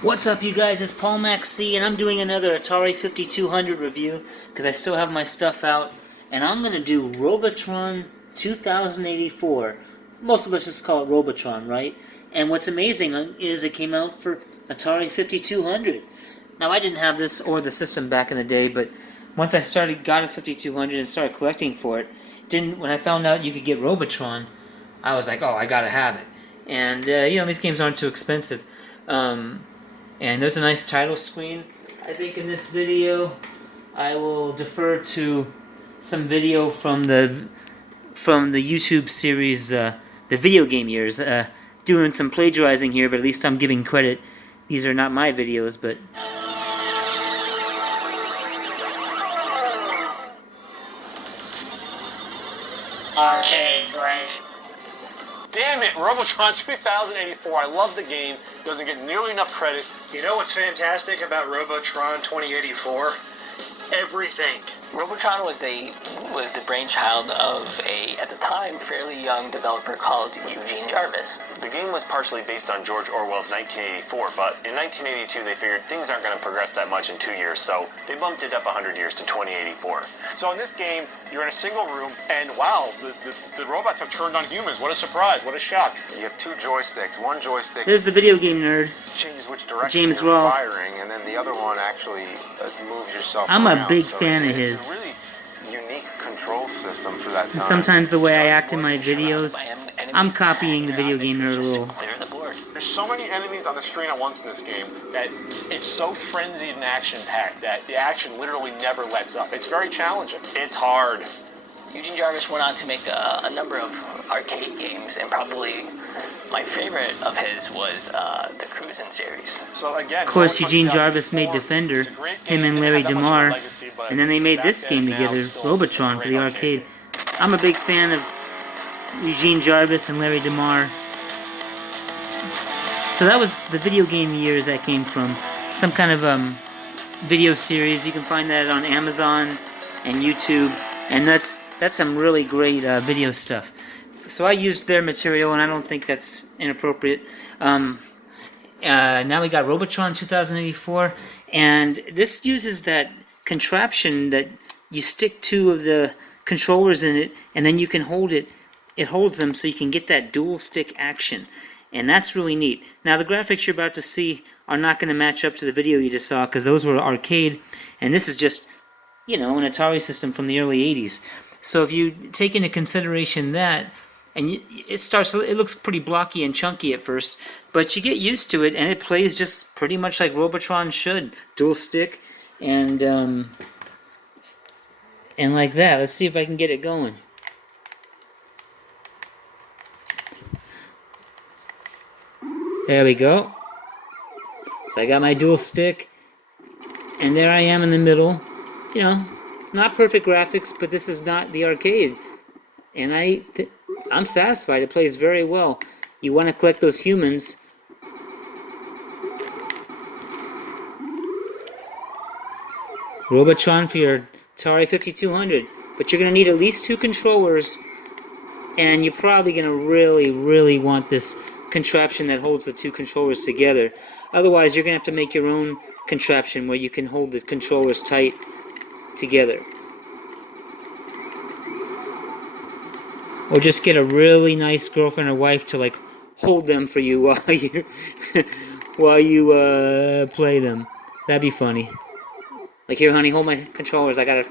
What's up, you guys? It's Paul Max C, and I'm doing another Atari 5200 review because I still have my stuff out, and I'm going to do Robotron 2084. Most of us just call it Robotron, right? And what's amazing is it came out for Atari 5200. Now, I didn't have this or the system back in the day, but once I got a 5200 and started collecting for it, when I found out you could get Robotron, I was like, oh, I gotta have it. And, these games aren't too expensive. And there's a nice title screen. I think in this video, I will defer to some video from the YouTube series, the video game years. Doing some plagiarizing here, but at least I'm giving credit. These are not my videos, but... Arcade Break. Damn it, Robotron 2084. I love the game. Doesn't get nearly enough credit. You know what's fantastic about Robotron 2084? Everything. Robotron was the brainchild of a, at the time, fairly young developer called Eugene Jarvis. The game was partially based on George Orwell's 1984, but in 1982 they figured things aren't going to progress that much in 2 years, so they bumped it up 100 years to 2084. So in this game, you're in a single room, and wow, the robots have turned on humans. What a surprise, what a shock. You have two joysticks. One joystick There's the video game nerd. changes which direction James you're Rolfe. firing, and then the other one actually moves yourself I'm a around. big So fan of it's his. a really unique control system for that time. And sometimes the way I act in my videos, I'm copying the video game nerd a little. Clear the board. There's so many enemies on the screen at once in this game that it's so frenzied and action-packed that the action literally never lets up. It's very challenging. It's hard. Eugene Jarvis went on to make a number of arcade games, and probably my favorite of his was the Cruisin' series. So again, Of course, Robotron Eugene Jarvis 2004, made Defender, it's a great him game. and It Larry had that much of a DeMar, legacy, but and then they made back this then game and now together, it's still a Robotron, for great the arcade. I'm a big fan of Eugene Jarvis and Larry DeMar. So that was the video game years that came from. Some kind of video series. You can find that on Amazon and YouTube, and that's some really great video stuff. So I used their material, and I don't think that's inappropriate. Now we got Robotron 2084, and this uses that contraption that you stick two of the controllers in it, and then you can hold it. It holds them so you can get that dual stick action, and that's really neat. Now the graphics you're about to see are not going to match up to the video you just saw, because those were arcade, and this is just, an Atari system from the early 80s. So if you take into consideration that, and it looks pretty blocky and chunky at first, but you get used to it, and it plays just pretty much like Robotron should. Dual stick, and like that. Let's see if I can get it going. There we go. So I got my dual stick, and there I am in the middle. Not perfect graphics, but this is not the arcade. And I'm satisfied. It plays very well. You want to collect those humans. Robotron for your Atari 5200. But you're going to need at least two controllers. And you're probably going to really, really want this contraption that holds the two controllers together. Otherwise, you're going to have to make your own contraption where you can hold the controllers tight together. Or just get a really nice girlfriend or wife to hold them for you while you play them. That'd be funny. Like, here, honey, hold my controllers. I gotta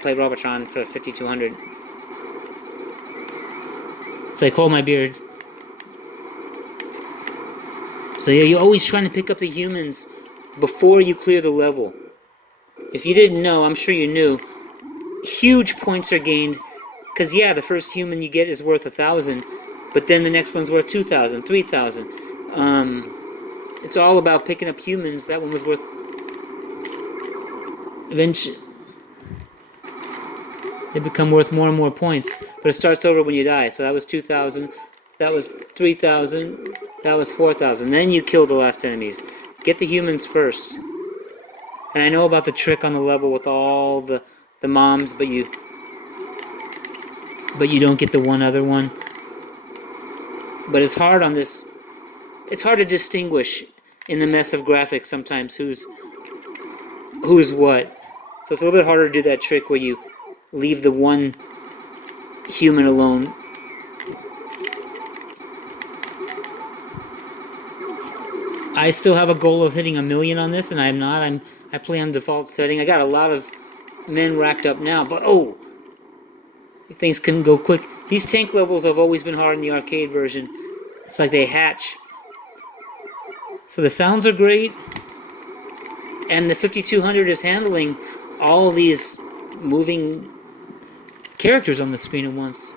play Robotron for 5200. It's like, hold my beard. So yeah, you're always trying to pick up the humans before you clear the level. If you didn't know, I'm sure you knew, huge points are gained, because yeah, the first human you get is worth 1,000, but then the next one's worth 2,000, 3,000. It's all about picking up humans. That one was worth... Eventually, they become worth more and more points, but it starts over when you die. So that was 2,000, that was 3,000, that was 4,000. Then you kill the last enemies. Get the humans first. And I know about the trick on the level with all the moms, but you don't get the one other one. But it's hard on this. It's hard to distinguish in the mess of graphics sometimes who's what. So it's a little bit harder to do that trick where you leave the one human alone. I still have a goal of hitting 1,000,000 on this, and I'm not. I play on default setting. I got a lot of men racked up now, but oh, things can go quick. These tank levels have always been hard in the arcade version. It's like they hatch. So the sounds are great, and the 5200 is handling all these moving characters on the screen at once.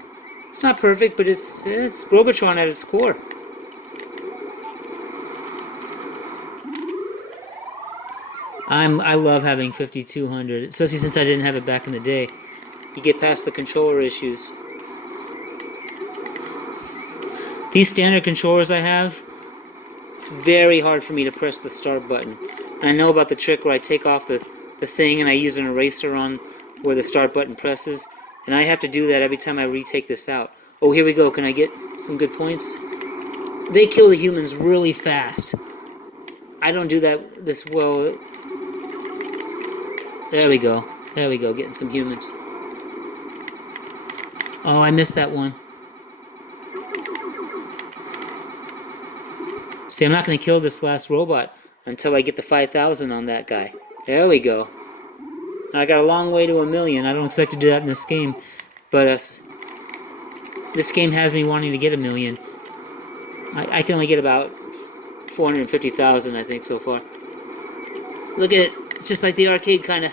It's not perfect, but it's Robotron at its core. I love having 5200, especially since I didn't have it back in the day. You get past the controller issues. These standard controllers I have, it's very hard for me to press the start button. And I know about the trick where I take off the thing and I use an eraser on where the start button presses, and I have to do that every time I retake this out. Oh, here we go. Can I get some good points? They kill the humans really fast. I don't do that this well. There we go. There we go. Getting some humans. Oh, I missed that one. See, I'm not going to kill this last robot until I get the 5,000 on that guy. There we go. I got a long way to 1,000,000. I don't expect to do that in this game, but this game has me wanting to get 1,000,000. I can only get about 450,000, I think, so far. Look at it. It's just like the arcade, kind of.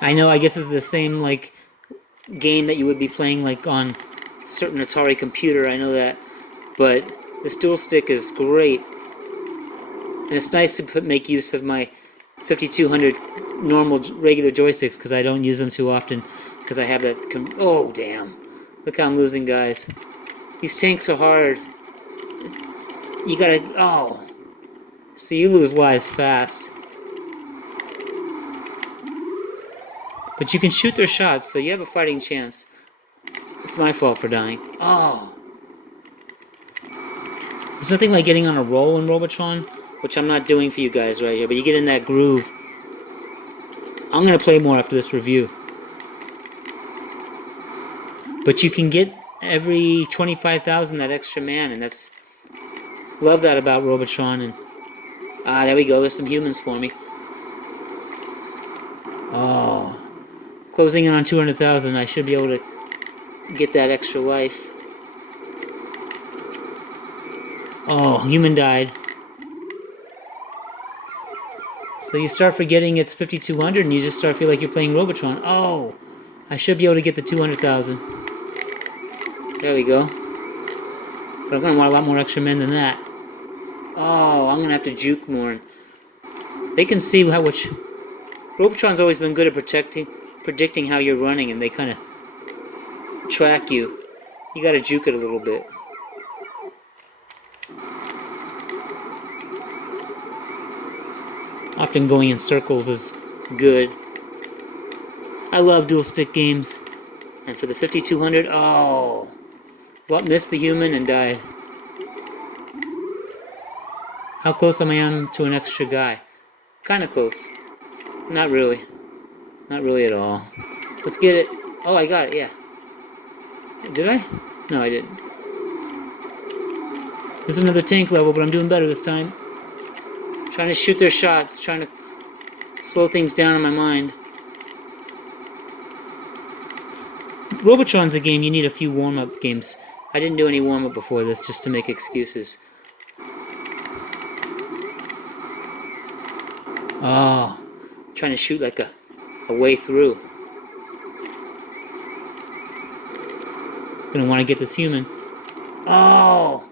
I know, I guess it's the same, like, game that you would be playing, like, on a certain Atari computer, I know that. But this dual stick is great. And it's nice to make use of my 5200 normal, regular joysticks, because I don't use them too often, because I have that... Oh, damn. Look how I'm losing, guys. These tanks are hard. You gotta... Oh. So you lose lives fast. But you can shoot their shots, so you have a fighting chance. It's my fault for dying. Oh. There's nothing like getting on a roll in Robotron, which I'm not doing for you guys right here, but you get in that groove. I'm going to play more after this review. But you can get every 25,000 that extra man, and that's... Love that about Robotron. And there we go. There's some humans for me. Oh. Closing in on 200,000. I should be able to get that extra life. Oh, human died. So you start forgetting it's 5200 and you just start feeling like you're playing Robotron. Oh, I should be able to get the 200,000. There we go. But I'm going to want a lot more extra men than that. Oh, I'm going to have to juke more. They can see how much... Robotron's always been good at predicting how you're running, and they kind of track you. You got to juke it a little bit. Often going in circles is good. I love dual stick games. And for the 5200, oh, well, missed the human and died. How close am I to an extra guy? Kind of close. Not really. Not really at all. Let's get it. Oh, I got it, yeah. Did I? No, I didn't. This is another tank level, but I'm doing better this time. Trying to shoot their shots, trying to slow things down in my mind. Robotron's a game you need a few warm-up games. I didn't do any warm-up before this just to make excuses. Oh, trying to shoot like a way through. Gonna want to get this human. Oh!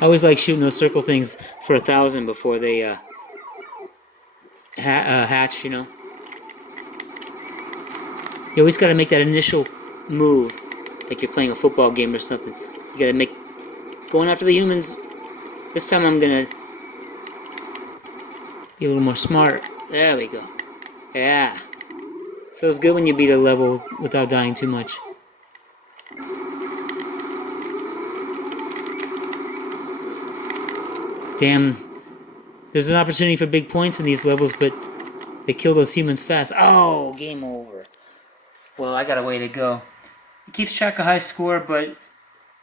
I always like shooting those circle things for 1,000 before they hatch, you know. You always got to make that initial move, like you're playing a football game or something. You got to make... Going after the humans. This time I'm going to be a little more smart. There we go. Yeah. Feels good when you beat a level without dying too much. Damn. There's an opportunity for big points in these levels, but they kill those humans fast. Oh, game over. Well, I got a way to go. It keeps track of high score, but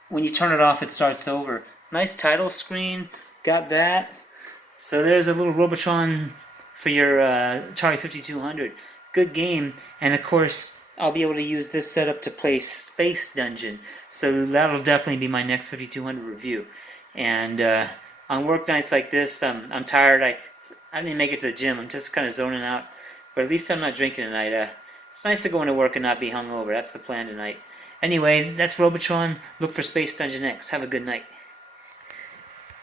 when you turn it off, it starts over. Nice title screen. Got that. So there's a little Robotron for your Atari 5200. Good game. And of course, I'll be able to use this setup to play Space Dungeon. So that'll definitely be my next 5200 review. And on work nights like this, I'm tired. I didn't make it to the gym. I'm just kind of zoning out. But at least I'm not drinking tonight. It's nice to go into work and not be hungover. That's the plan tonight. Anyway, that's Robotron. Look for Space Dungeon X. Have a good night.